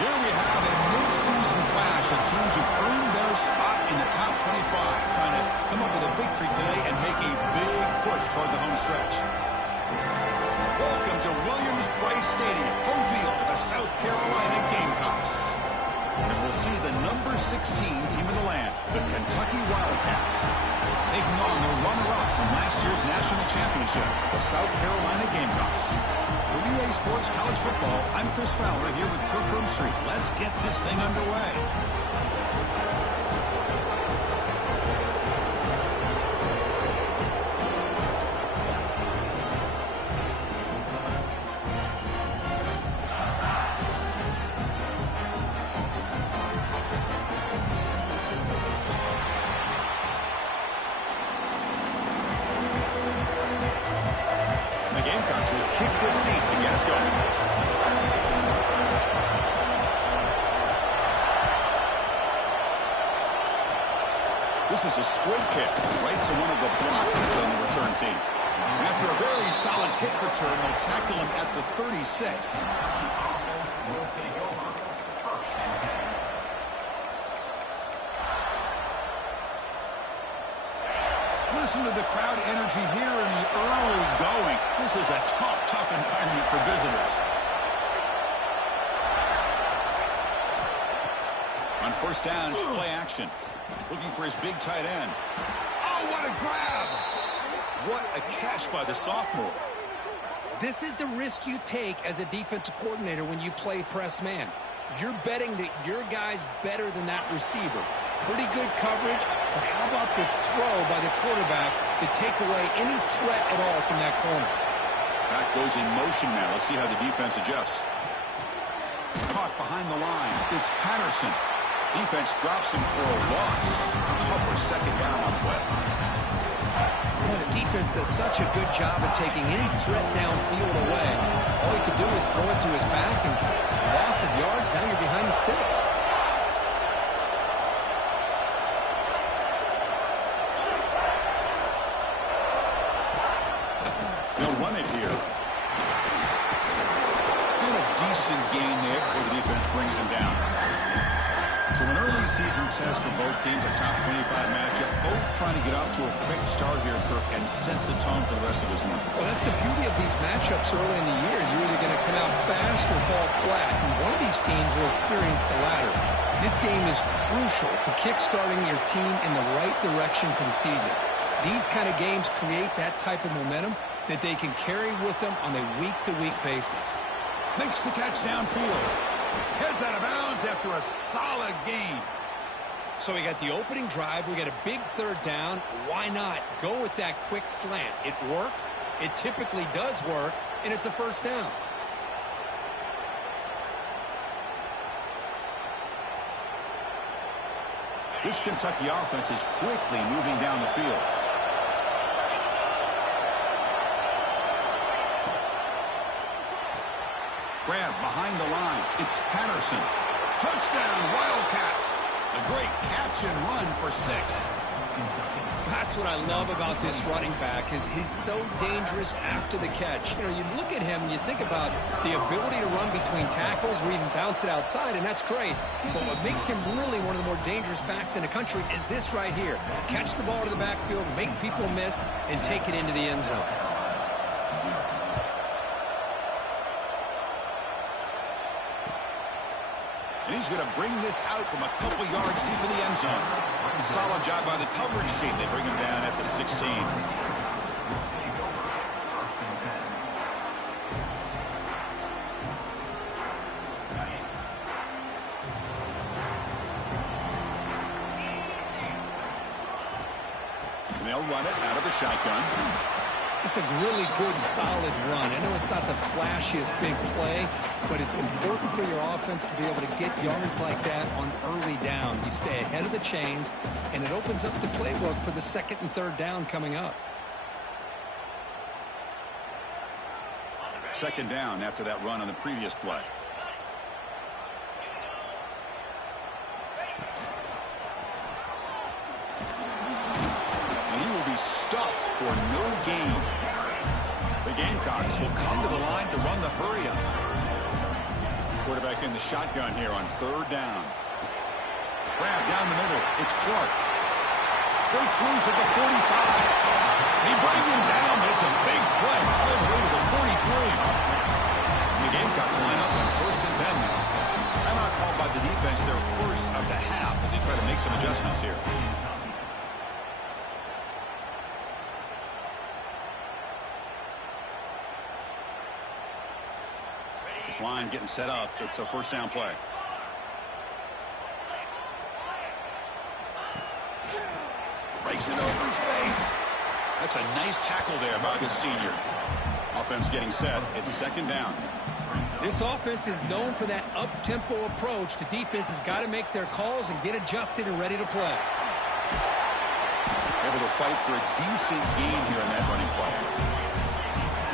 Here we have a mid-season clash of teams who've earned their spot in the top 25, trying to come up with a victory today and make a big push toward the home stretch. Welcome to Williams-Brice Stadium, home field of the South Carolina Gamecocks. As we'll see the number 16 team in the land, the Kentucky Wildcats, taking on the runner-up from last year's national championship, the South Carolina Gamecocks. For EA Sports College Football, I'm Chris Fowler here with Kirk Herbstreit. Let's get this thing underway. The Gamecocks will kick this deep to get us going. This is a squib kick right to one of the blockers on the return team. And after a very solid kick return, they'll tackle him at the 36. Listen to the crowd energy here in the early going. This is a tough environment for visitors. On first down, it's play action. Looking for his big tight end. Oh, what a grab! What a catch by the sophomore. This is the risk you take as a defensive coordinator when you play press man. You're betting that your guy's better than that receiver. Pretty good coverage, but how about this throw by the quarterback to take away any threat at all from that corner? Back goes in motion now. Let's see how the defense adjusts. Caught behind the line. It's Patterson. Defense drops him for a loss. Tougher second down on the way. Boy, the defense does such a good job of taking any threat downfield away. All he could do is throw it to his back, and loss of yards, now you're behind the sticks. They'll run it here. Get a decent gain there before the defense brings him down. So an early season test for both teams, a top 25 matchup, both trying to get off to a quick start here, Kirk, and set the tone for the rest of this one. Well, that's the beauty of these matchups early in the year. You're either going to come out fast or fall flat, and one of these teams will experience the latter. This game is crucial for kickstarting your team in the right direction for the season. These kind of games create that type of momentum that they can carry with them on a week-to-week basis. Makes the catch downfield. Heads out of bounds after a solid gain. So we got the opening drive. We got a big third down. Why not go with that quick slant? It works. It typically does work, and it's a first down. This Kentucky offense is quickly moving down the field. Grab behind the line. It's Patterson. Touchdown, Wildcats. A great catch and run for 6. That's what I love about this running back is he's so dangerous after the catch. You know, you look at him and you think about the ability to run between tackles or even bounce it outside, and that's great. But what makes him really one of the more dangerous backs in the country is this right here. Catch the ball to the backfield, make people miss, and take it into the end zone. And he's going to bring this out from a couple yards deep in the end zone. Solid job by the coverage team. They bring him down at the 16. And they'll run it out of the shotgun. It's a really good, solid run. I know it's not the flashiest big play, but it's important for your offense to be able to get yards like that on early downs. You stay ahead of the chains, and it opens up the playbook for the second and third down coming up. Second down after that run on the previous play. Stuffed for no gain. The Gamecocks will come to the line to run the hurry up. Quarterback in the shotgun here on third down. Grab down the middle. It's Clark. Breaks loose at the 45. He brings him down, but it's a big play all the way to the 43. And the Gamecocks line up on 1st and 10 now. Timeout called by the defense, their first of the half, as they try to make some adjustments here. This line getting set up. It's a first down play. Breaks it over space. That's a nice tackle there by the senior. Offense getting set. It's second down. This offense is known for that up-tempo approach. The defense has got to make their calls and get adjusted and ready to play. Able to fight for a decent gain here in that running play.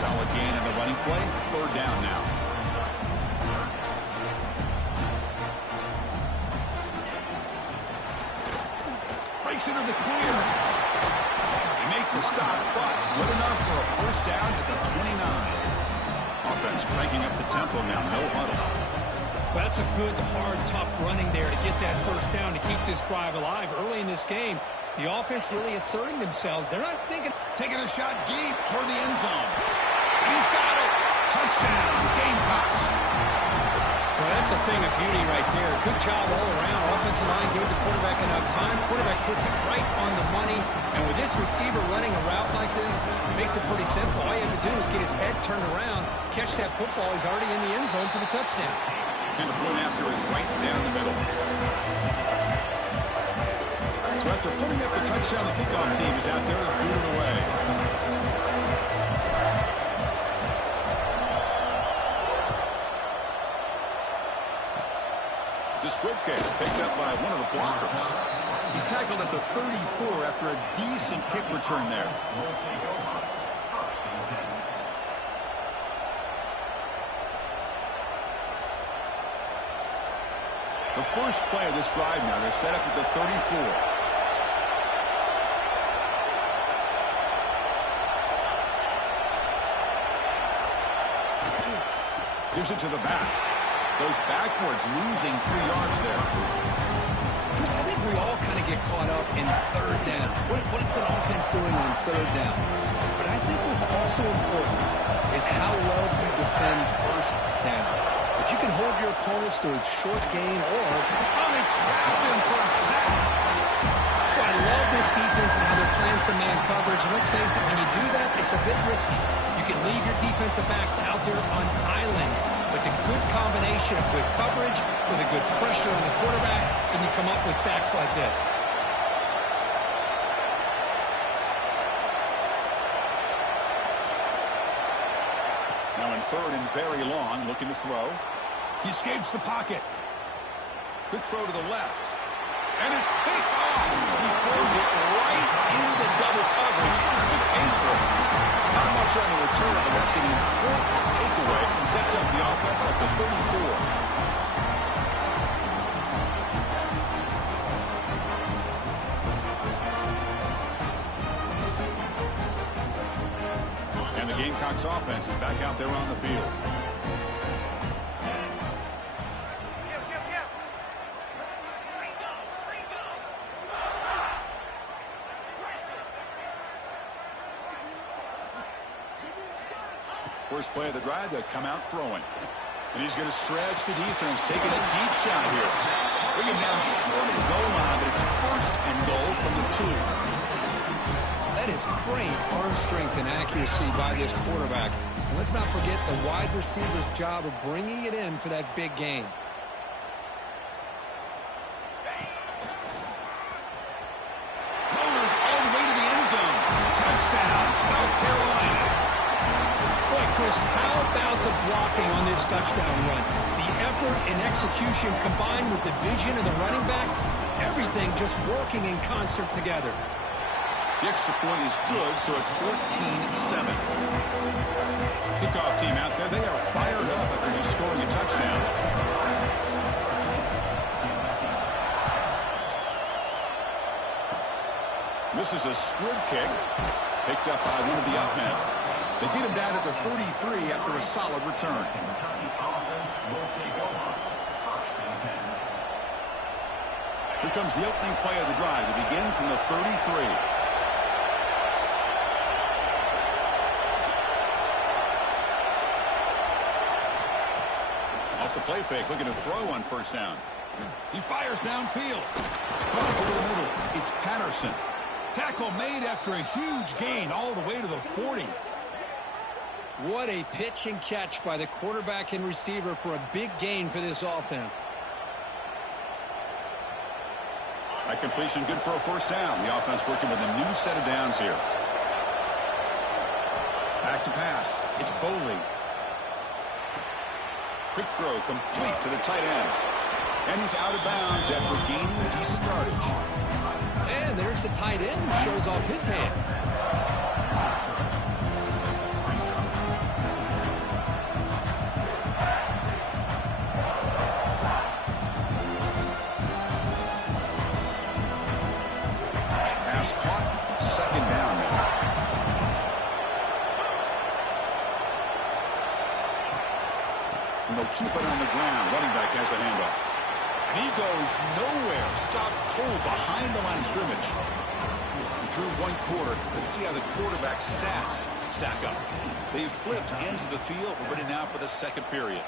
Solid gain in the running play. Third down now. Breaks into the clear. They make the stop, but good enough for a first down at the 29. Offense cranking up the tempo now. No huddle. That's a good, hard, tough running there to get that first down to keep this drive alive. Early in this game, the offense really asserting themselves. They're not thinking. Taking a shot deep toward the end zone. He's got it. Touchdown, Gamecocks. Well, that's a thing of beauty right there. Good job all around. Offensive line gave the quarterback enough time. Quarterback puts it right on the money. And with this receiver running a route like this, it makes it pretty simple. All you have to do is get his head turned around, catch that football. He's already in the end zone for the touchdown. And the point after is right down the middle. So after putting up the touchdown, the kickoff team is out there to boot it away. The squib kick picked up by one of the blockers. He's tackled at the 34 after a decent kick return there. The first play of this drive now, they're set up at the 34. Gives it to the back. Goes backwards, losing 3 yards there. Chris, I think we all kind of get caught up in third down. What is an offense doing on third down? But I think what's also important is how well you defend first down. If you can hold your opponents to a short gain or... Oh, they trap him for a sack. Well, I love this defense and how they're playing some man coverage. And let's face it, when you do that, it's a bit risky. You can leave your defensive backs out there on islands, but the good combination of good coverage with a good pressure on the quarterback, and you come up with sacks like this. Now in third and very long, looking to throw. He escapes the pocket. Quick throw to the left. And it's picked off. He throws it right into double coverage and pays for it. Not much on the return, but that's an important takeaway. He sets up the offense at the 34. And the Gamecocks offense is back out there on the field. First play of the drive, they come out throwing. And he's going to stretch the defense, taking a deep shot here. Bring him down short of the goal line, but it's first and goal from the 2. That is great arm strength and accuracy by this quarterback. And let's not forget the wide receiver's job of bringing it in for that big gain. Motors all the way to the end zone. Touchdown, South Carolina. Boy, Chris, how about the blocking on this touchdown run? The effort and execution combined with the vision of the running back, everything just working in concert together. The extra point is good, so it's 14-7. Kickoff team out there, they are fired up after just scoring a touchdown. This is a squib kick picked up by one of the up men. They get him down at the 33 after a solid return. Here comes the opening play of the drive to begin from the 33. Off the play fake, looking to throw on first down. He fires downfield. Over the middle, it's Patterson. Tackle made after a huge gain all the way to the 40. What a pitch and catch by the quarterback and receiver for a big gain for this offense. That completion good for a first down. The offense working with a new set of downs here. Back to pass. It's Boley. Quick throw complete to the tight end. And he's out of bounds after gaining decent yardage. And there's the tight end. Shows off his hands. Pass caught. Second down now. And they'll keep it on the ground. Running back has the handoff. And he goes nowhere. Stopped cold behind the line of scrimmage. Through one quarter, let's see how the quarterback stats stack up. They've flipped ends of the field. We're ready now for the second period.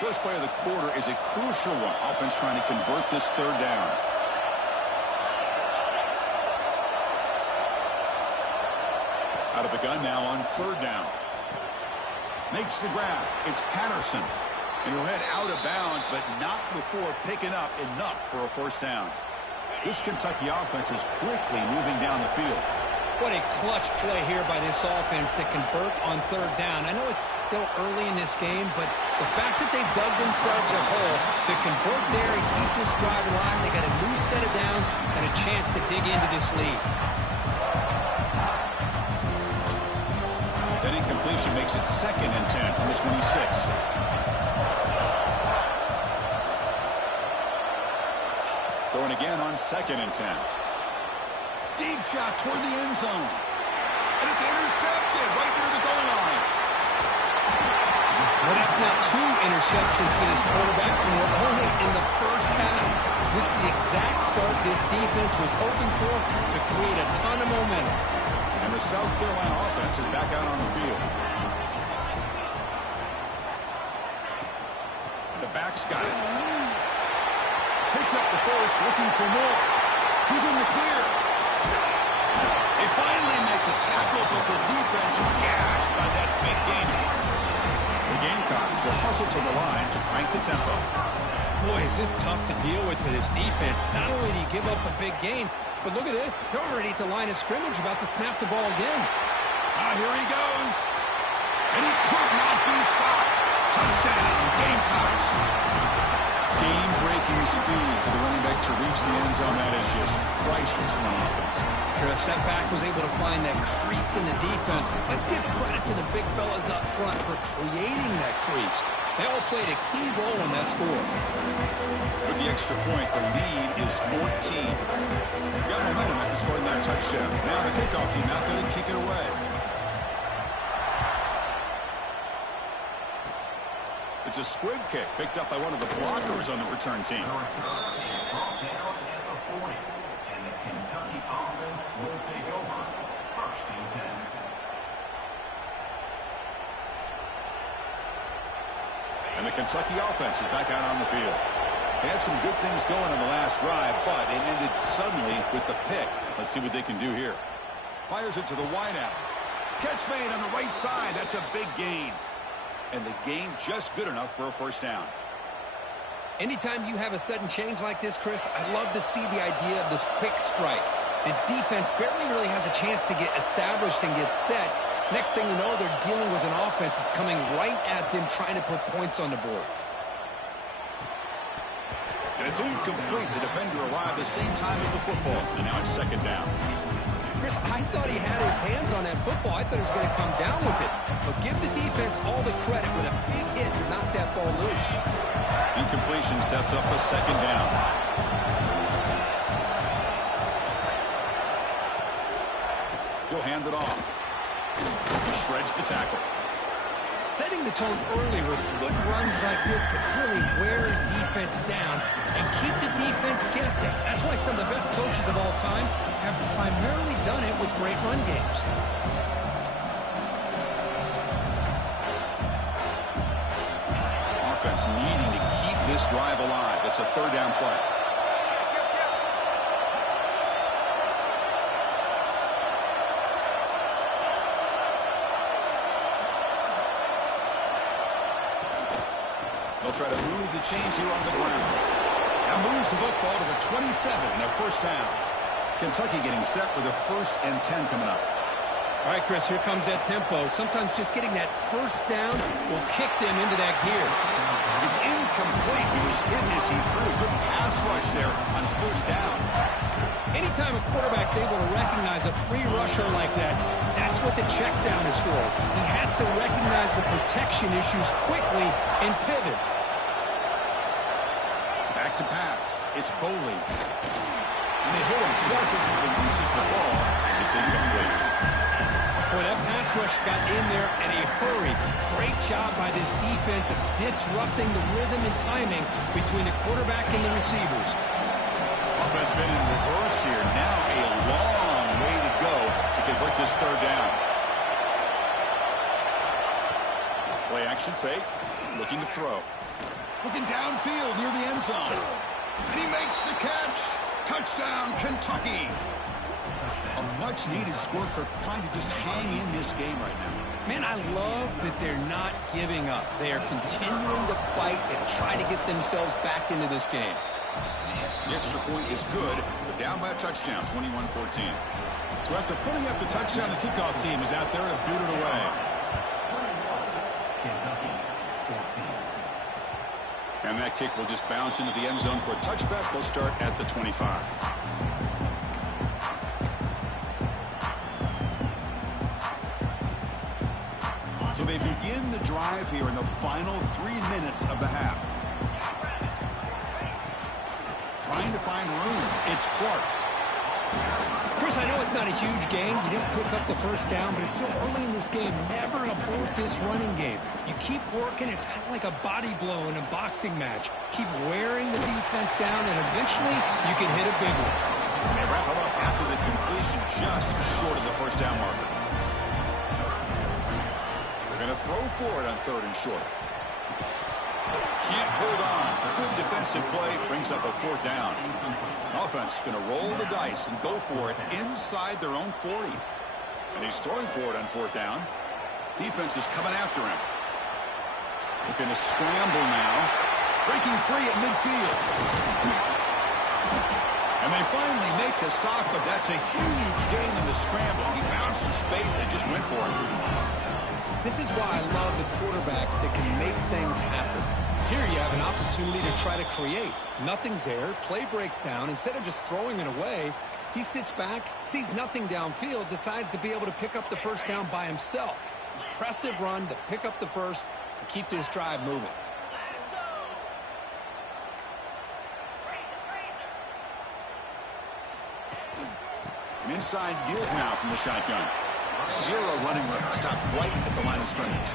First play of the quarter is a crucial one. Offense trying to convert this third down. Out of the gun now on third down. Makes the grab. It's Patterson. And he'll head out of bounds, but not before picking up enough for a first down. This Kentucky offense is quickly moving down the field. What a clutch play here by this offense to convert on third down. I know it's still early in this game, but the fact that they've dug themselves a hole to convert there and keep this drive alive, they got a new set of downs and a chance to dig into this lead. That incompletion makes it 2nd and 10 from the 26. Throwing again on 2nd and 10. Deep shot toward the end zone. And it's intercepted right near the goal line. Well, that's now 2 interceptions for this quarterback, and we're only in the first half. This is the exact start this defense was hoping for to create a ton of momentum. And the South Carolina offense is back out on the field. The back's got it. Picks up the first, looking for more. Who's in the clear? They finally make the tackle, but the defense gashed by that big gain. The Gamecocks will hustle to the line to crank the tempo. Boy, is this tough to deal with for this defense. Not only do you give up a big gain, but look at this. They're already at the line of scrimmage, about to snap the ball again. Here he goes. And he could not be stopped. Touchdown, Gamecocks. Game-breaking speed for the running back to reach the end zone. That is just priceless for an offense. Chris, that back was able to find that crease in the defense. Let's give credit to the big fellas up front for creating that crease. They all played a key role in that score. With the extra point, the lead is 14. Got momentum after scoring that touchdown. Now the kickoff team out there to kick it away. It's a squib kick picked up by one of the blockers on the return team. And the Kentucky offense is back out on the field. They had some good things going on the last drive, but it ended suddenly with the pick. Let's see what they can do here. Fires it to the wideout. Catch made on the right side. That's a big gain. And the gain just good enough for a first down. Anytime you have a sudden change like this, Chris, I love to see the idea of this quick strike. The defense barely really has a chance to get established and get set. Next thing you know, they're dealing with an offense that's coming right at them, trying to put points on the board. And it's incomplete. The defender arrived the same time as the football. And now it's second down. Chris, I thought he had his hands on that football. I thought he was going to come down with it. But give the defense all the credit with a big hit to knock that ball loose. Incompletion sets up a second down. He'll hand it off. He shreds the tackle. Setting the tone early with good runs like this could really wear a defense down and keep the defense guessing. That's why some of the best coaches of all time have primarily done it with great run games. Offense needing to keep this drive alive. It's a third down play. They'll try to move the chains here on the ground. Now moves the football to the 27 and a first down. Kentucky getting set with a 1st and 10 coming up. All right, Chris, here comes that tempo. Sometimes just getting that first down will kick them into that gear. It's incomplete. He was hit as he threw. Good pass rush there on first down. Anytime a quarterback's able to recognize a free rusher like that, that's what the check down is for. He has to recognize the protection issues quickly and pivot. Back to pass. It's Boley. And they hit him just as he releases the ball. It's incomplete. Boy, that pass rush got in there in a hurry. Great job by this defense of disrupting the rhythm and timing between the quarterback and the receivers. Offense been in reverse here. Now a long way to go to convert this third down. Play action fake. Looking to throw. Looking downfield near the end zone. And he makes the catch. Touchdown, Kentucky. A much-needed score, Kirk, trying to just hang in this game right now. Man, I love that they're not giving up. They are continuing to fight and try to get themselves back into this game. The extra point is good. They're down by a touchdown, 21-14. So after putting up the touchdown, the kickoff team is out there to boot it away. And that kick will just bounce into the end zone for a touchback. They'll start at the 25. So they begin the drive here in the final 3 minutes of the half. Trying to find room. It's Clark. Chris, I know it's not a huge game. You didn't pick up the first down, but it's still early in this game. Never abort this running game. You keep working. It's kind of like a body blow in a boxing match. Keep wearing the defense down, and eventually you can hit a big one. They wrap it up after the completion just short of the first down marker. They're going to throw for it on 3rd and short. Can't hold on. Good defensive play brings up a 4th down. Offense going to roll the dice and go for it inside their own 40. And he's throwing for it on 4th down. Defense is coming after him. Looking to scramble now. Breaking free at midfield. And they finally make the stop, but that's a huge gain in the scramble. He found some space and just went for it. This is why I love the quarterbacks that can make things happen. Here you have an opportunity to try to create. Nothing's there. Play breaks down. Instead of just throwing it away, he sits back, sees nothing downfield, decides to be able to pick up the first down by himself. Impressive run to pick up the first and keep this drive moving. An inside give now from the shotgun. 0 running room. Stopped right at the line of scrimmage.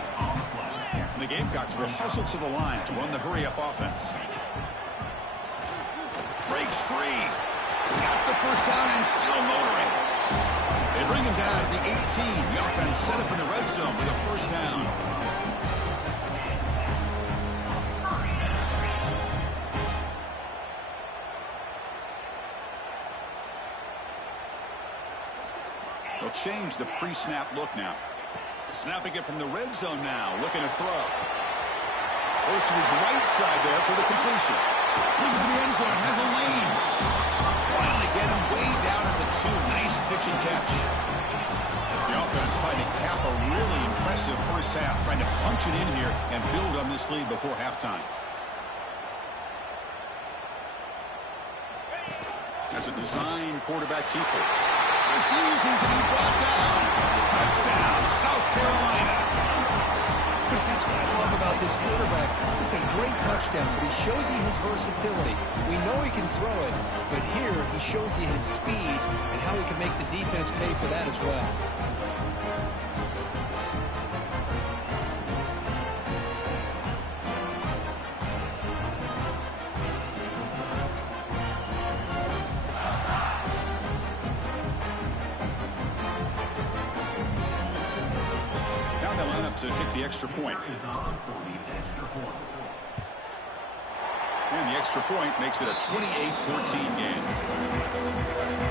And the Gamecocks will hustle to the line to run the hurry-up offense. Breaks free. Got the first down and still motoring. They bring him down at the 18. The offense set up in the red zone with a first down. They'll change the pre-snap look now. Snapping it from the red zone now, looking to throw. Goes to his right side there for the completion. Looking for the end zone, has a lane. Trying to get him way down at the 2. Nice pitch and catch. The offense trying to cap a really impressive first half, trying to punch it in here and build on this lead before halftime. As a design quarterback keeper. refusing to be brought down. Touchdown, South Carolina. Chris, that's what I love about this quarterback. It's a great touchdown, but he shows you his versatility. We know he can throw it, but here he shows you his speed and how he can make the defense pay for that as well. To kick the extra point. And the extra point makes it a 28-14 game.